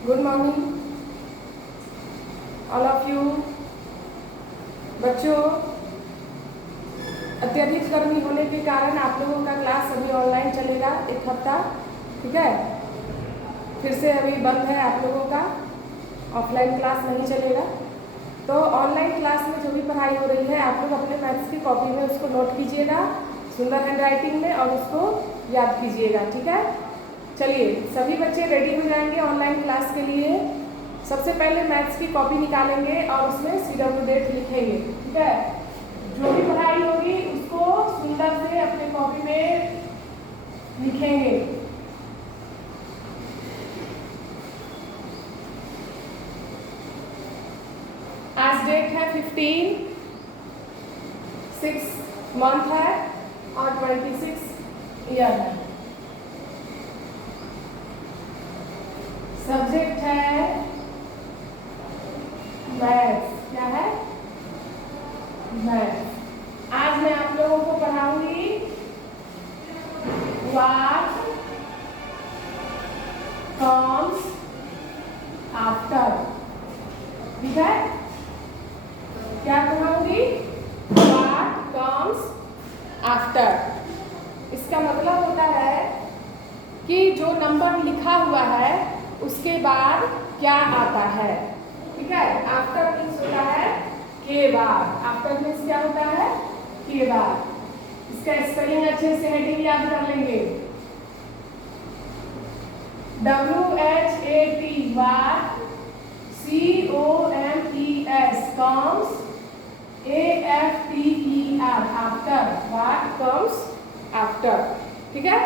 Good morning all of you. बच्चों, अत्यधिक गर्मी होने के कारण आप लोगों का क्लास अभी ऑनलाइन चलेगा एक हफ्ता, ठीक है। फिर से अभी बंद है आप लोगों का, ऑफलाइन क्लास नहीं चलेगा। तो ऑनलाइन क्लास में जो भी पढ़ाई हो रही है आप लोग अपने मैथ्स की कॉपी में उसको नोट कीजिएगा सुंदर हैंडराइटिंग में और उसको याद कीजिएगा, ठीक है। चलिए, सभी बच्चे रेडी हो जाएंगे ऑनलाइन क्लास के लिए। सबसे पहले मैथ्स की कॉपी निकालेंगे और उसमें CW डेट लिखेंगे, ठीक है। जो भी पढ़ाई होगी उसको सुंदर से अपने कॉपी में लिखेंगे। आज डेट है 15, 6 मंथ है और 26 ईयर है। सब्जेक्ट है मैथ्स। क्या है? मैथ्स। आज मैं आप लोगों को पढ़ाऊंगी व्हाट कम्स आफ्टर, ठीक है। क्या पढ़ाऊंगी? What comes after. इसका मतलब होता है कि जो नंबर लिखा हुआ है उसके बाद क्या आता है, ठीक है। आफ्टर मीन्स होता है के बाद। आफ्टर मीन्स क्या होता है? के बाद। इसका स्पेलिंग अच्छे से हेडिंग याद कर लेंगे। WHAT what, COMES comes, AFTER after. What comes after, ठीक है।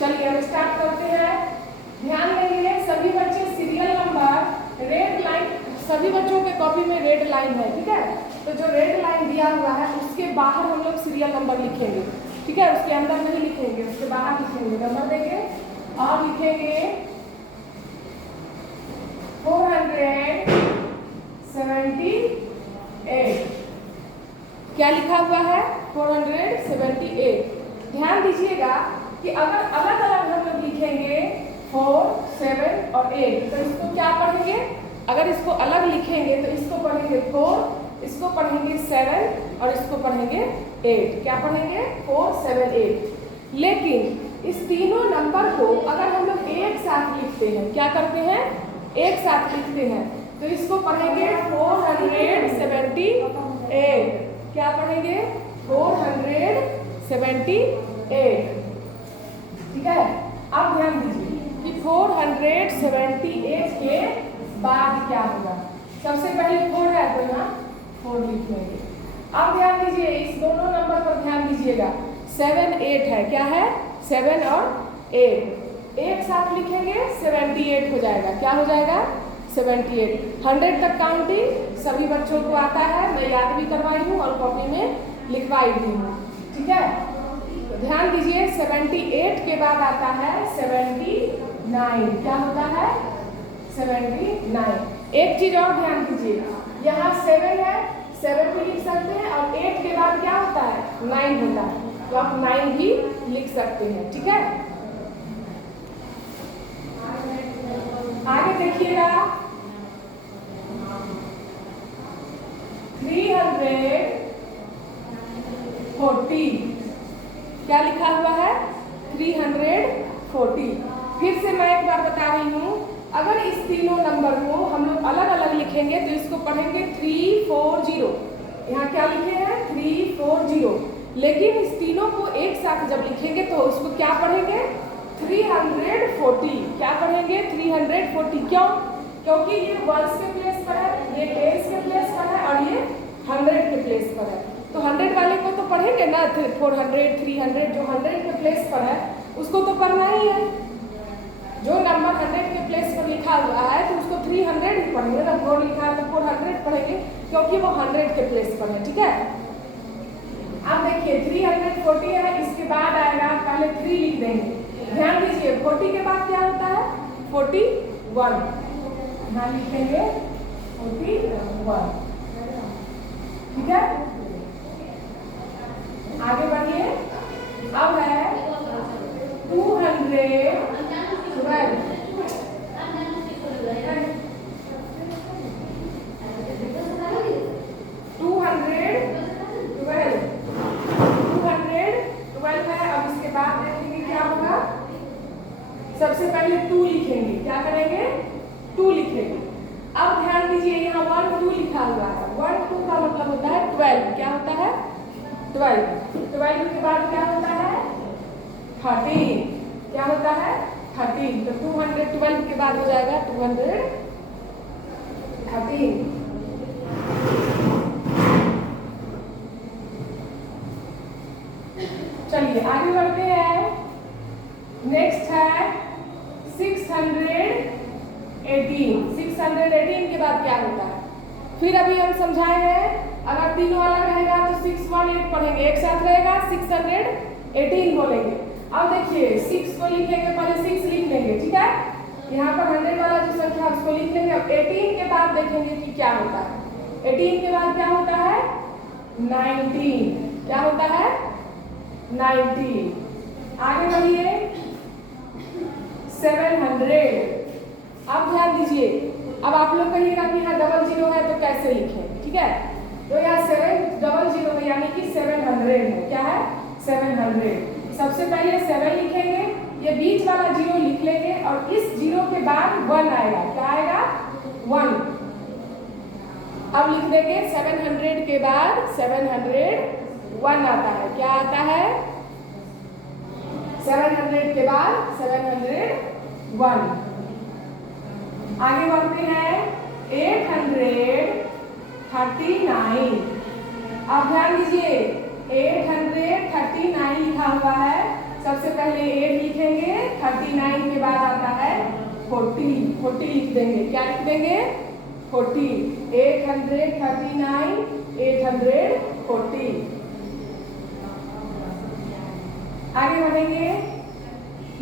चलिए अब स्टार्ट करते हैं। ध्यान देंगे सभी बच्चे, सीरियल नंबर रेड लाइन, सभी बच्चों के कॉपी में रेड लाइन है, ठीक है। तो जो रेड लाइन दिया हुआ है उसके बाहर हम लोग सीरियल नंबर लिखेंगे, ठीक है। उसके अंदर नहीं लिखेंगे, उसके बाहर लिखेंगे, नंबर देंगे और लिखेंगे 478। क्या लिखा हुआ है? 478। ध्यान दीजिएगा कि अगर अलग अलग हम लोग लिखेंगे 4, 7 और 8 तो इसको क्या पढ़ेंगे? अगर इसको अलग लिखेंगे तो इसको पढ़ेंगे 4, इसको पढ़ेंगे 7 और इसको पढ़ेंगे 8। क्या पढ़ेंगे? 4, 7, 8। लेकिन इस तीनों नंबर को अगर हम लोग एक साथ लिखते हैं, क्या करते हैं? एक साथ लिखते हैं, तो इसको पढ़ेंगे 478। क्या पढ़ेंगे? 478, ठीक है। अब ध्यान दीजिए कि 478 के बाद क्या होगा। सबसे पहले 4 है तो यहाँ 4 लिखेंगे। अब ध्यान दीजिए, इस दोनों नंबर पर ध्यान दीजिएगा। 7, 8 है। क्या है? 7 और 8 एक साथ लिखेंगे 78 हो जाएगा। क्या हो जाएगा? 78। 100 तक काउंटिंग सभी बच्चों को आता है, मैं याद भी करवाई हूँ और कॉपी में लिखवाई भी हूँ, ठीक है। तो ध्यान दीजिए 78 के बाद आता है 79। क्या होता है? 79। एक चीज और ध्यान दीजिए, यहाँ 7 है, 7 भी लिख सकते हैं और 8 के बाद क्या होता है? 9 होता है, तो आप 9 भी लिख सकते हैं, ठीक है। आगे देखिएगा 340। क्या लिखा हुआ है? 340। फिर से मैं एक बार बता रही हूँ, अगर इस तीनों नंबर को हम लोग अलग अलग लिखेंगे तो इसको पढ़ेंगे 340। यहाँ क्या लिखे हैं? 340। लेकिन इस तीनों को एक साथ जब लिखेंगे तो उसको क्या पढ़ेंगे? 340। क्या पढ़ेंगे? 340। क्यों? क्योंकि ये वंस के प्लेस पर है, ये टेंस के प्लेस पर है और ये 100 के प्लेस पर है। तो 100 वाले को तो पढ़ेंगे ना, 400, 300। जो 100 के प्लेस पर है उसको तो पढ़ना ही है। जो नंबर 100 के प्लेस पर लिखा हुआ है तो उसको 300 ही पढ़ेंगे ना। 4 लिखा है तो 400 पढ़ेंगे क्योंकि वो 100 के प्लेस पर है, ठीक है। अब देखिए 340 है, इसके बाद आएगा, पहले 3 लिख देंगे। ध्यान दीजिए 40 के बाद क्या होता है? 41। यहाँ लिखेंगे 41, ठीक है। आगे बढ़िए। अब है 212। सबसे पहले 2 लिखेंगे। क्या करेंगे? 2 लिखेंगे। अब ध्यान दीजिए यहाँ 1 2 लिखा हुआ है। 1 2 का मतलब होता है 12। क्या होता है? 12। 12 के बाद क्या होता है? 13। क्या होता है? 13। तो 212 के बाद हो जाएगा 213। चलिए आगे बढ़ते हैं। नेक्स्ट है 618। 618 के बाद क्या होता है? फिर अभी हम समझाए हैं, अगर तीनों अलग रहेगा तो 618 पढ़ेंगे, एक साथ रहेगा 618 बोलेंगे। अब देखिए 6 को लिखेंगे, पहले 6 लिख लेंगे, ठीक है। यहाँ पर 100 वाला जो संख्या उसको लिख लेंगे। अब 18 के बाद देखेंगे कि क्या होता है। 18 के बाद क्या होता है? 19। क्या होता है? 19। आगे बढ़िए 700। अब ध्यान दीजिए, अब आप लोग कहिएगा कि यहाँ 00 है तो कैसे लिखें, ठीक है। तो यहाँ 700 है यानी कि 700 है। क्या है? 700। सबसे पहले 7 लिखेंगे, ये बीच वाला 0 लिख लेंगे और इस 0 के बाद 1 आएगा। क्या आएगा? 1। अब लिख देंगे 700 के बाद 701 आता है। क्या आता है? 700 के बाद 701। आगे बढ़ते हैं 839। अब ध्यान दीजिए 839 लिखा हुआ है। सबसे पहले 8 लिखेंगे, 39 के बाद आता है 40। 40 लिख देंगे। क्या लिख देंगे? 40। 839 840। आगे बढ़ेंगे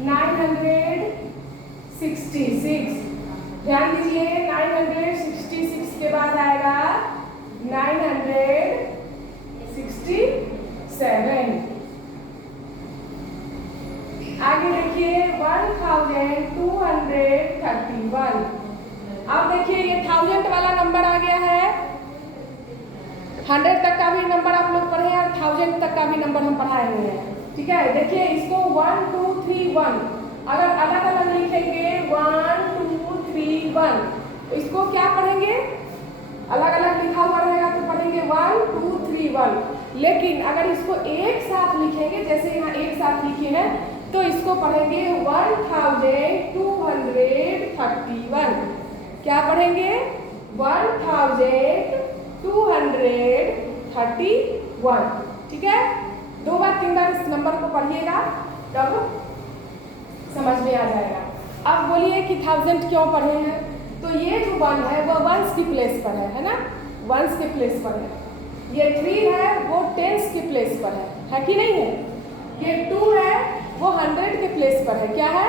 966। ध्यान दीजिए 966 के बाद आएगा 967। आगे देखिए 1231। अब देखिए ये 1000 वाला नंबर आ गया है। 100 तक का भी नंबर आप लोग पढ़े हैं और 1000 तक का भी नंबर हम पढ़ाए हुए हैं, ठीक है। देखिए इसको 1 2 3 1 अगर अलग अलग लिखेंगे 1 2 3 1 तो इसको क्या पढ़ेंगे? अलग अलग लिखा हुआ रहेगा तो पढ़ेंगे 1 2 3 1। लेकिन अगर इसको एक साथ लिखेंगे, जैसे यहाँ एक साथ लिखे हैं, तो इसको पढ़ेंगे 1231। क्या पढ़ेंगे? 1231। ठीक है। 2 बार 3 बार इस नंबर को पढ़िएगा तब समझ में आ जाएगा। अब बोलिए कि 1000 क्यों पढ़े हैं? तो ये जो 1 है वो वंस की प्लेस पर है ना, वंस के प्लेस पर है। ये 3 है वो टेंस के प्लेस पर है कि नहीं है। ये 2 है वो 100 के प्लेस पर है। क्या है?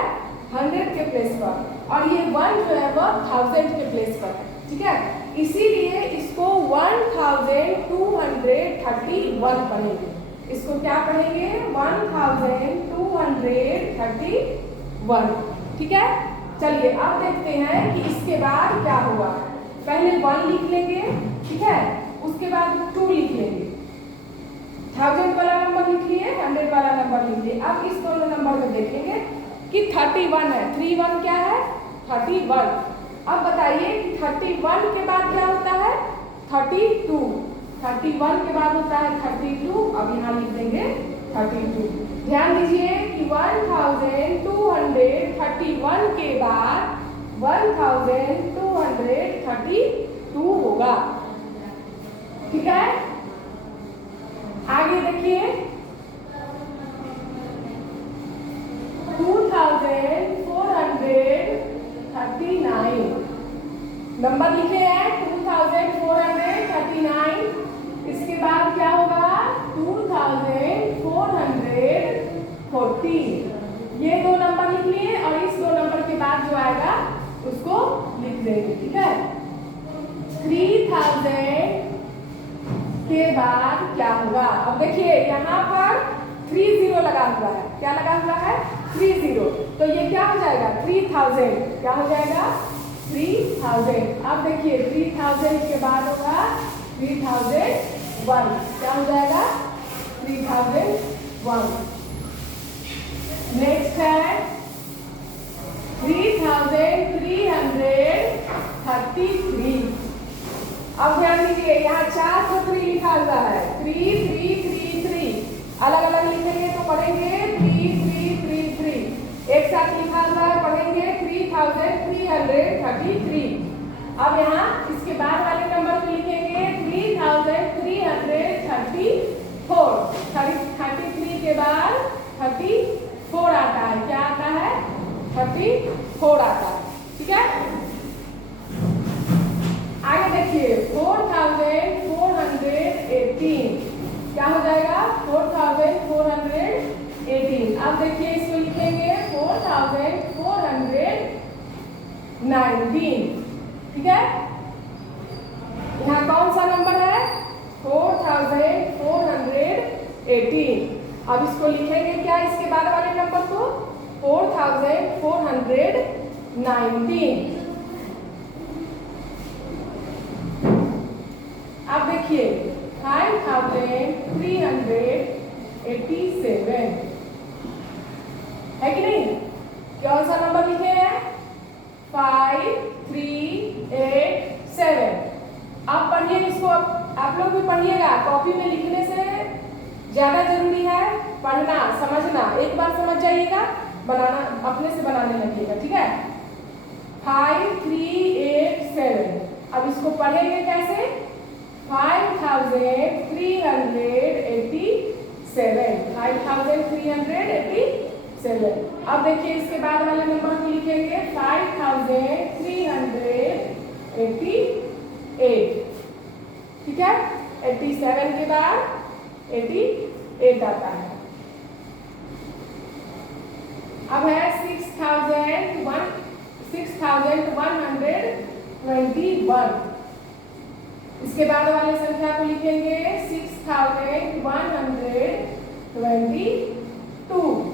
100 के प्लेस पर। और ये 1 जो है वो 1000 के प्लेस पर है, ठीक है। इसीलिए इसको 1231 पढ़ेंगे। इसको क्या पढ़ेंगे? 1231, ठीक है। चलिए अब देखते हैं कि इसके बाद क्या हुआ। पहले 1 लिख लेंगे, ठीक है, उसके बाद 2 लिख लेंगे। 1000 वाला नंबर लिख लिए, 100 वाला नंबर लिख लिए। अब इस दोनों नंबर में देखेंगे कि 31 है। 31 क्या है? 31। अब बताइए कि 31 के बाद क्या होता है? 32। 31 के बाद होता है 32। अब यहाँ लिख देंगे 32। ध्यान दीजिए कि 1231 के बाद 1232 होगा, ठीक है। आगे देखिए 2439 नंबर लिखे हैं। 2439। इसके बाद क्या होगा? 2440। ये 2 नंबर लिख लिए और इस 2 नंबर के बाद जो आएगा उसको लिख देंगे, ठीक है। 3000 के बाद क्या होगा? अब देखिए यहाँ पर 30 लगा हुआ है। क्या लगा हुआ है? 30। तो ये क्या हो जाएगा? 3000। क्या हो जाएगा? 3000। अब देखिए 3000 के बाद होगा 3001। क्या हो जाएगा? 3001। नेक्स्ट है 33। अब ध्यान दीजिए, यहाँ 4 को 3 लिखा हुआ है, 3 3 3 3। अलग अलग लिखेंगे तो पढ़ेंगे 3 3 3 3। एक साथ लिखा हुआ है, पढ़ेंगे 3333। अब यहाँ इसके बाद वाले नंबर को लिखेंगे 3334। 33 के बाद 34 आता है। क्या आता है? 34 आता है। ठीक है, आगे देखिए 4418 क्या हो जाएगा? 4418। अब देखिए इसको लिखेंगे 4419। ठीक है, यहाँ कौन सा नंबर है? 4418। अब इसको लिखेंगे क्या इसके बाद वाले नंबर को? 4419। अब देखिए 5387 है कि नहीं? कौन सा नंबर लिखे हैं? 5387। अब पढ़िए इसको, आप लोग भी पढ़िएगा। कॉपी में लिखने से ज्यादा जरूरी है पढ़ना, समझना। एक बार समझ जाइएगा, बनाना अपने से बनाने लगिएगा। ठीक है, 5387। अब इसको पढ़ेंगे कैसे? 5387। अब देखिए इसके बाद वाले नंबर को लिखेंगे 5388। ठीक है, 87 के बाद 88 आता है। अब है 6121। इसके बाद वाले संख्या को लिखेंगे 6122।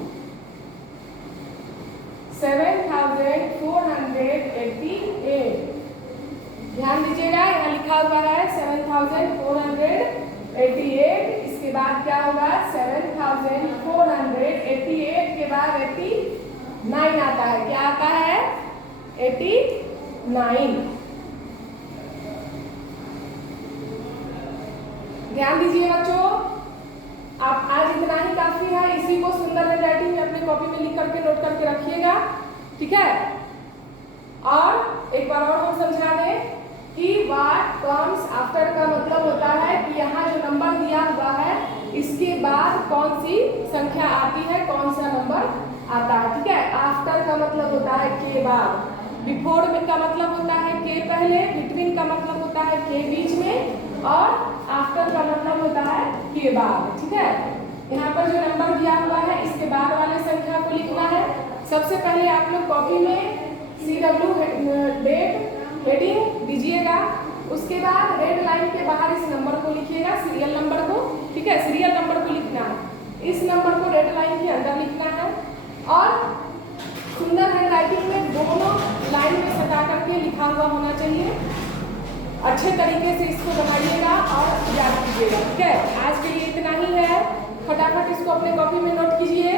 7488। ध्यान दीजिएगा, यहाँ लिखा हुआ है 7488। इसके बाद क्या होगा? 7488 के बाद 89 आता है। क्या आता है? 89। ध्यान दीजिए बच्चों, आप आज इतना ही काफी है। इसी को सुंदर हैंडराइटिंग में अपने कॉपी में लिख करके नोट करके रखिएगा। ठीक है, और एक बार और हम समझा दें कि व्हाट कम्स आफ्टर का मतलब होता है कि यहाँ जो नंबर दिया हुआ है इसके बाद कौन सी संख्या आती है, कौन सा नंबर आता है। ठीक है, आफ्टर का मतलब होता है के बाद, बिफोर में का मतलब होता है के पहले, बिटवीन का मतलब होता है के बीच में, और आफ्टर का मतलब होता है के बाद। ठीक है, यहाँ पर जो नंबर दिया हुआ है इसके बाद वाले संख्या को लिखना है। सबसे पहले आप लोग कॉपी में CW डेट हेडिंग दीजिएगा। उसके बाद रेड लाइन के बाहर इस नंबर को लिखिएगा, सीरियल नंबर को। ठीक है, सीरियल नंबर को लिखना है। इस नंबर को रेड लाइन के अंदर लिखना है और सुंदर हैंडराइटिंग में दोनों लाइन में सटा करके लिखा हुआ होना चाहिए। अच्छे तरीके से इसको बनाइएगा और याद कीजिएगा। ठीक है, आज के लिए इतना ही है। फटाफट इसको अपने कॉपी में नोट कीजिए।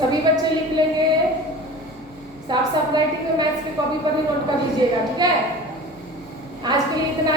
सभी बच्चे लिख लेंगे। साफ साफ राइटिंग में मैथ्स की कॉपी पर ही नोट कर लीजिएगा। ठीक है, आज के लिए इतना